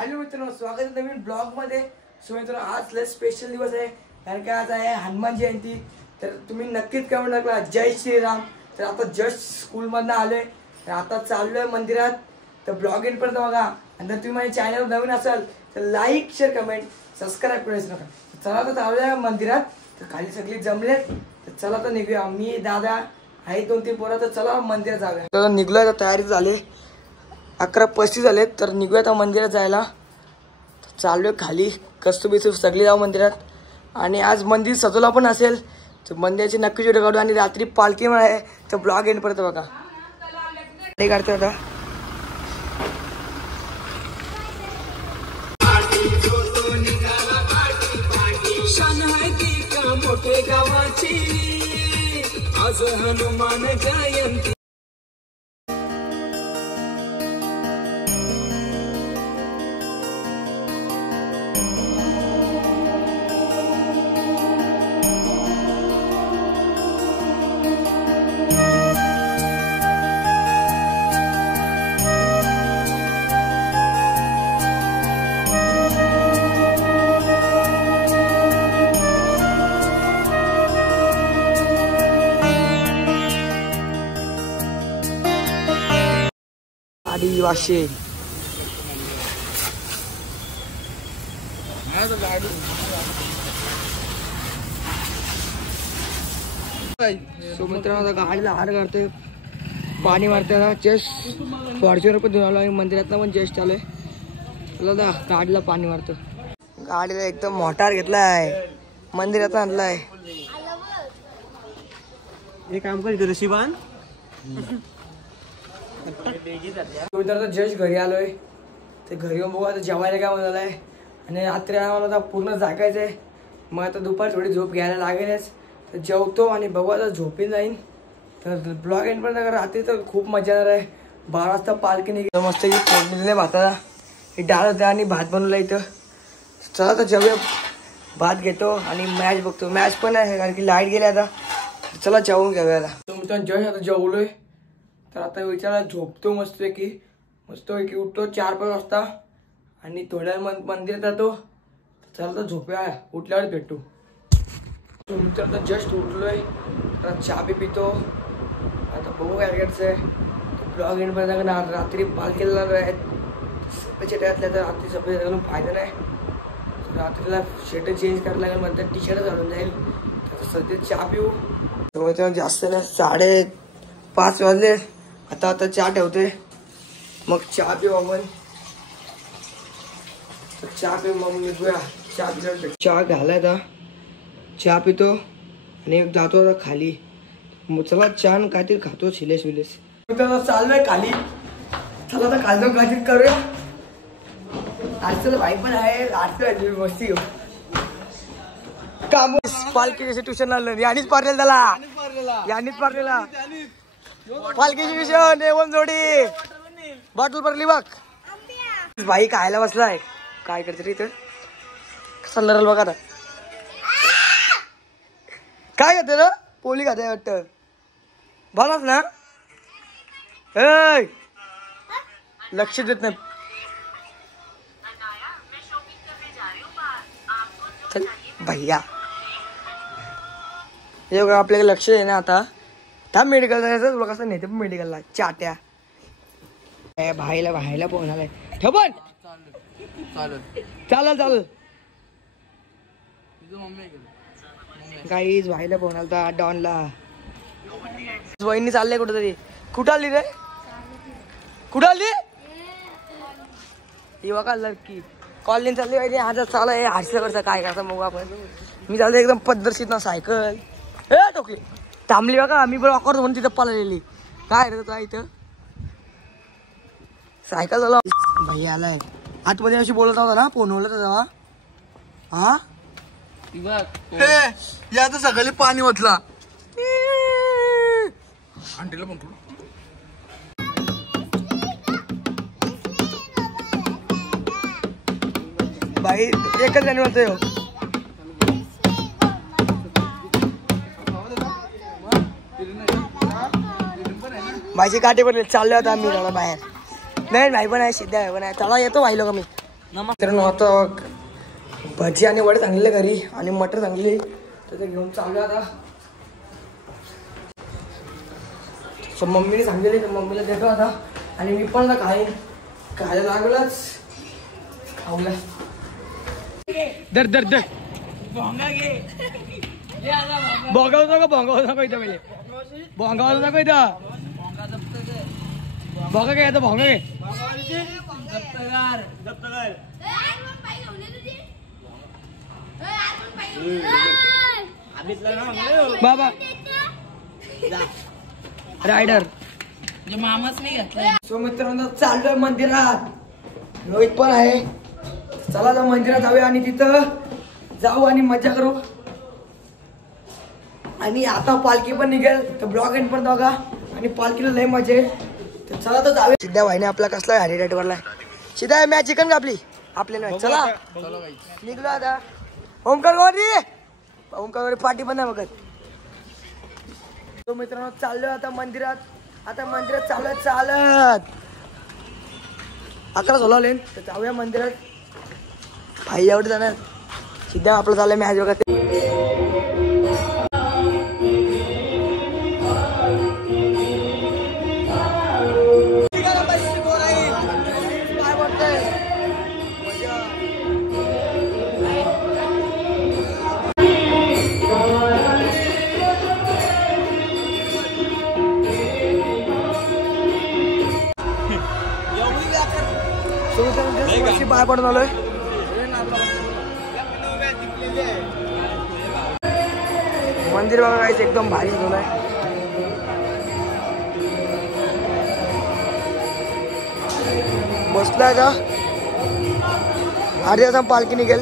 Hello मित्रांनो, स्वागत आहे नवीन ब्लॉग मध्ये। सो मित्रांनो, आज लय स्पेशल दिवस आहे कारण की आज आहे हनुमान जयंती। तर तुम्ही नक्कीच कमेंट करा जय श्रीराम। तर आता जस्ट स्कूल मधून आलोय, तर आता चाललोय मंदिरात। तर ब्लॉग इन पर्यंत बघा, आणि जर तुम्ही माझ्या चॅनल नवीन असाल तर लाईक शेअर कमेंट सबस्क्राईब करायचं नका। चला तर चालूया मंदिरात। तर खाली सगळी जमलेत, तर चला तर निघूया। मी दादा आहे 2-3 पोरं, तर चला मंदिरात जाऊया। तर निघलोय, तर तयारी झाली। 11:35 झालेत, तर निघूया आता मंदिरात जायला। चाललोय खाली, कस्तुरी सगळी जाऊ मंदिरात। आणि आज मंदिर सजवला पण असेल, तर मंदिराची नक्कीच व्हिडिओ काढू। आणि रात्री पालखी पण आहे, तर ब्लॉग एंड पर्यंत बघा। गाडी काढतोय आता। मोठे गावाची आज हनुमान जयंती। आदिवासी सो मित्रांनो, आता गाडीला हार करतोय, पाणी मारतोय। जस्ट फॉर्च्युनर पण धुवून आलो, मंदिरात पण जस्ट आलोय। चला गाडीला पाणी मारतो। गाडीला एकदम मोटार घेतलाय, मंदिरात आणलाय। हे काम कर शिवान। मित्रांनो, जस्ट घरी आलोय। ते घरी येऊन बघू आता जेवायला काय बनवलंय। आणि रात्री आम्हाला आता पूर्ण जागायचंय, मग आता दुपार थोडी झोप घ्यायला लागेलच। तर जेवतो आणि बघू आता झोपीन जाईन। तर ब्लॉग एंड पण रात्री तर खूप मजा येणार आहे। 12 वाजता पालखी निघेल, मस्त फोडणी भाताला हे डाळ होते आणि भात बनवला इथं। चला तर जेवूया, भात घेतो आणि मॅच बघतो। मॅच पण आहे कारण की लाईट गेली आता। चला जेवून घेऊया। मित्रांनो, जस्ट आता जेवलोय, तर आता विचारायला झोपतो मस्तपैकी उठतो 4-5 वाजता आणि थोड्या मंदिरात जातो। चला तर झोपूया, उठल्यावर भेटू। तुमचं आता जस्ट उठलोय, आता चहा बी पितो। आता बघू काय करायचंय। ब्लॉग एंड पर्यंत रात्री पालखीला आहेत शर्टातल्या, तर रात्री सफेद घालून फायदा नाही। रात्रीला शर्ट चेंज करायला लागेल, म्हणतात टी शर्ट घालून जाईल। तर सध्या चहा पिऊ। जास्त नाही, 5:30 वाजले। आता चहा ठेवते, मग चहा पिऊ आपण। चहा पिऊ मग निघूया। चहा घालाय आता, चहा पितो आणि जातो आता खाली। मग चला चहा काहीतरी खातो, शिलेस चाललोय खाली। चला आता खाली जाऊन काहीतरी करूया। आजचं भाई पण आहे, आजचं मस्ती घेऊ। काम पालखीचे ट्युशन आलं, यानीच पारलेला त्याला, यानीच पारलेला पालखीची ट्युशन एवढं जोडी बॉटल भरली बघ। भाई खायला बसलाय, काय करते रे इथं, कसा लरल बघा आता। काय खाते ना, पोळी खाते वाटतं, बघाच ना। लक्ष देत नाही। चल भैया, हे बघा आपल्याला लक्ष दे ना आता। थांब, मेडिकल जायचं तुला, कसं नेते मेडिकलला चाट्या। भाईला फोन आलाय, ठेव पण। चालेल काहीच भाईला फोन आलता डॉनला। वहिनी चाललंय कुठं तरी। कुठं आली रे, कुठं आली ही बघा लडकी। कॉलनी चालली पाहिजे, आज चालू आहे हर्षकडचा काय करता मग आपण। मी चाललो एकदम पद्धतशीर ना, सायकल टोकली थांबली बघा। मी बरं वाकरतो म्हणून तिथं पळालेली। काय रे तुला इथं सायकल झाला भाई आलाय आतमध्ये, अशी बोलत होता ना फोनवलं तेव्हा। हा या तर सगळी पाणी ओतला आणटीला पण भाई एकच गाणी म्हणतोय। माझी काठी पण चालले होता आम्ही बाहेर। नाही भाई पण आहे, सिद्धा भाई पण आहे। चला येतो भाई लोक मी मित्रांनो आता भजी आणि वडे सांगलेले घरी आणि मटर सांगली तर ते घेऊन चालू आता. मम्मीने सांगितले तर मम्मीला देतो आता आणि मी पण आता खायला लागलाच खाऊला. दर दर दर भोंगावतो का भोंगावतो का इथं पहिले भोंगावतो का इथं भोंगा काय येतं भोंगा काय बाबा रायडर मामाच नाही घेतलाय. सो मित्रांनो चाललोय मंदिरात रोहित पण आहे. चला तर मंदिरात जाऊया आणि तिथं जाऊ आणि मजा करू. आणि आता पालखी पण निघेल तर ब्लॉग एंड पण बघा आणि पालखीला लय मजा येईल. तर चला तर जाऊया. सिद्धा भाईने आपला कसला हॅरी रेट वरलाय. सिद्धा मॅच चिकन कापली आपल्याला. चला निघलो आता. ओमकार गौरी पार्टी पण नाही बघत. तो मित्रांनो चाललोय आता मंदिरात. आता मंदिरात चालत 11 झाले तर जाऊया मंदिरात. भाई एवढं जाणार सिद्धा आपलं चाललंय मॅच बघत. बाहेर पडून आलोय. मंदिर बघा काहीच एकदम भारी झालं आहे. बसलाय का अर्ध्या तास पालखी निघेल.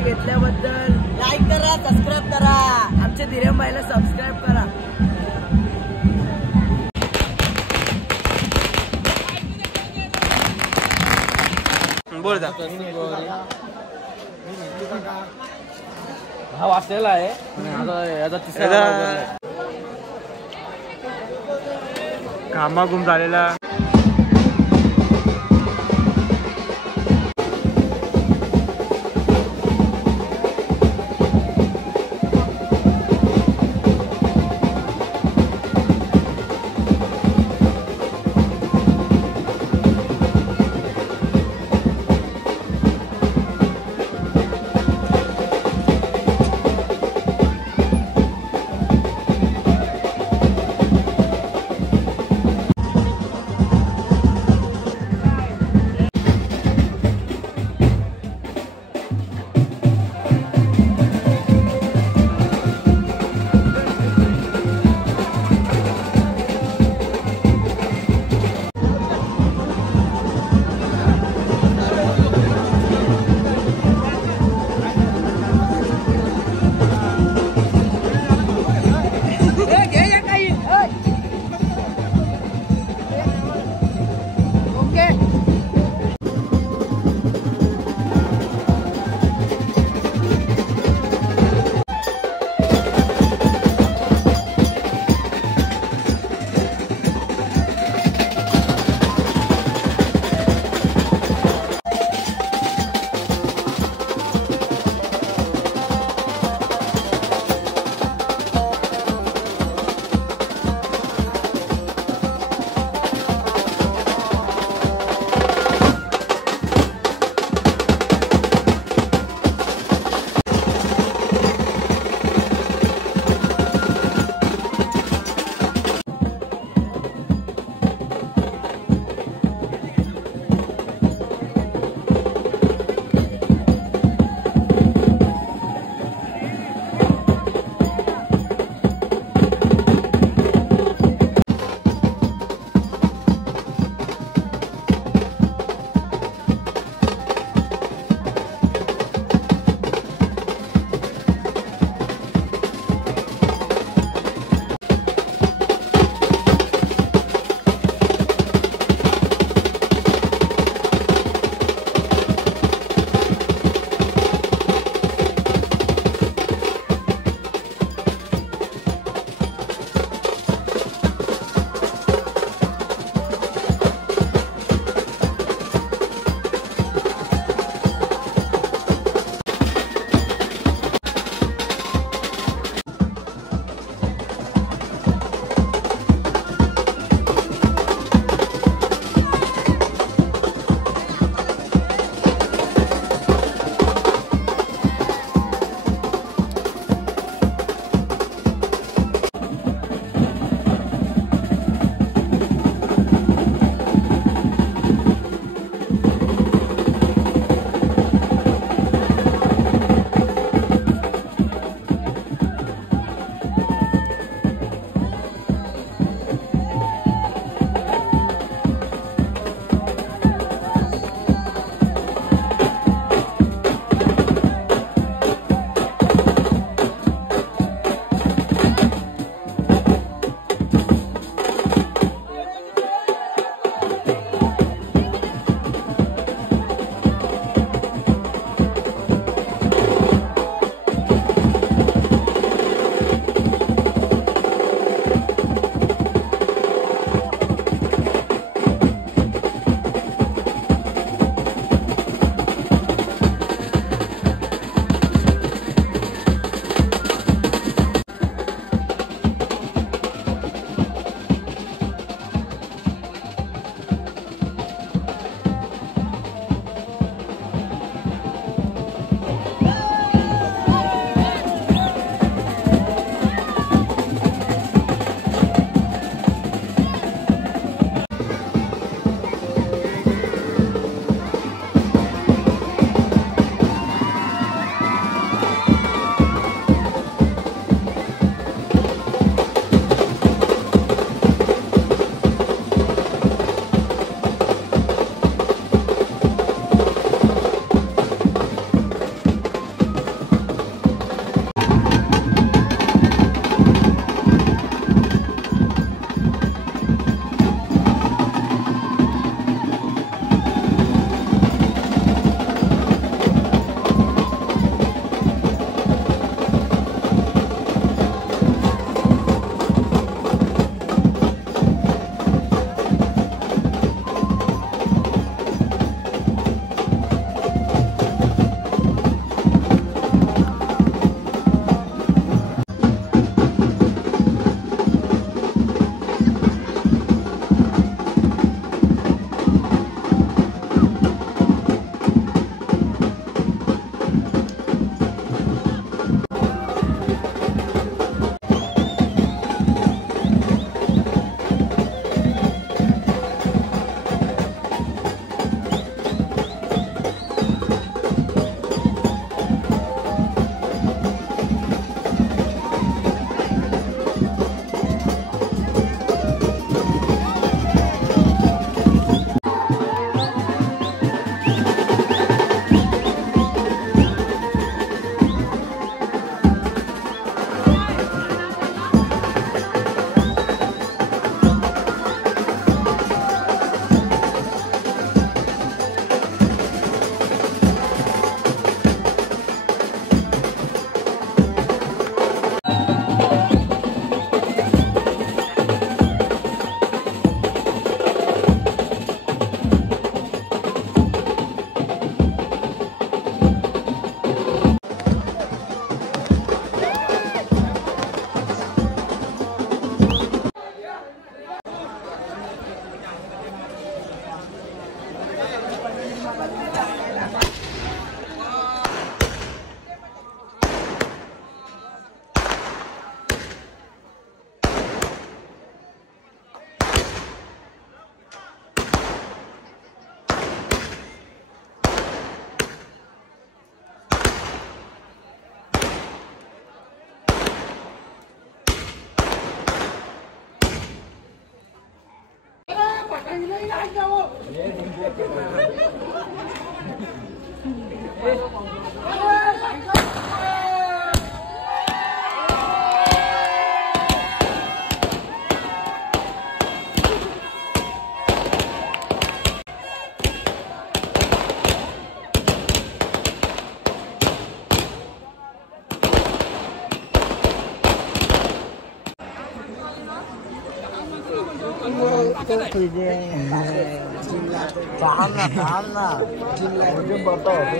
आमच्याकडे घेतल्याबद्दल लाईक करा, सबस्क्राईब करा, आमच्या धीरम भाईला सबस्क्राईब करा. बोल हा वाचलेला आहे याचा तिसरा घामाघूम झालेला.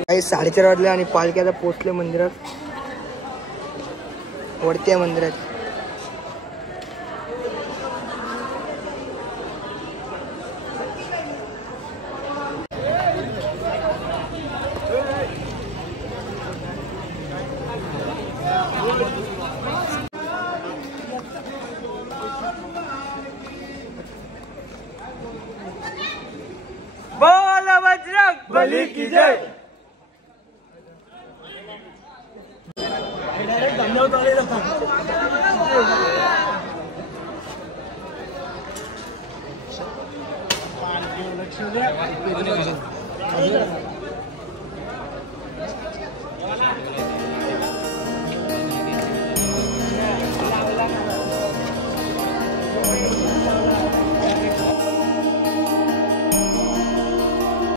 काही 4:30 वाजले आणि पालखी आता पोहोचले मंदिरात. वरती आहे मंदिरात. बोल बजरंग बली की जय. लक्ष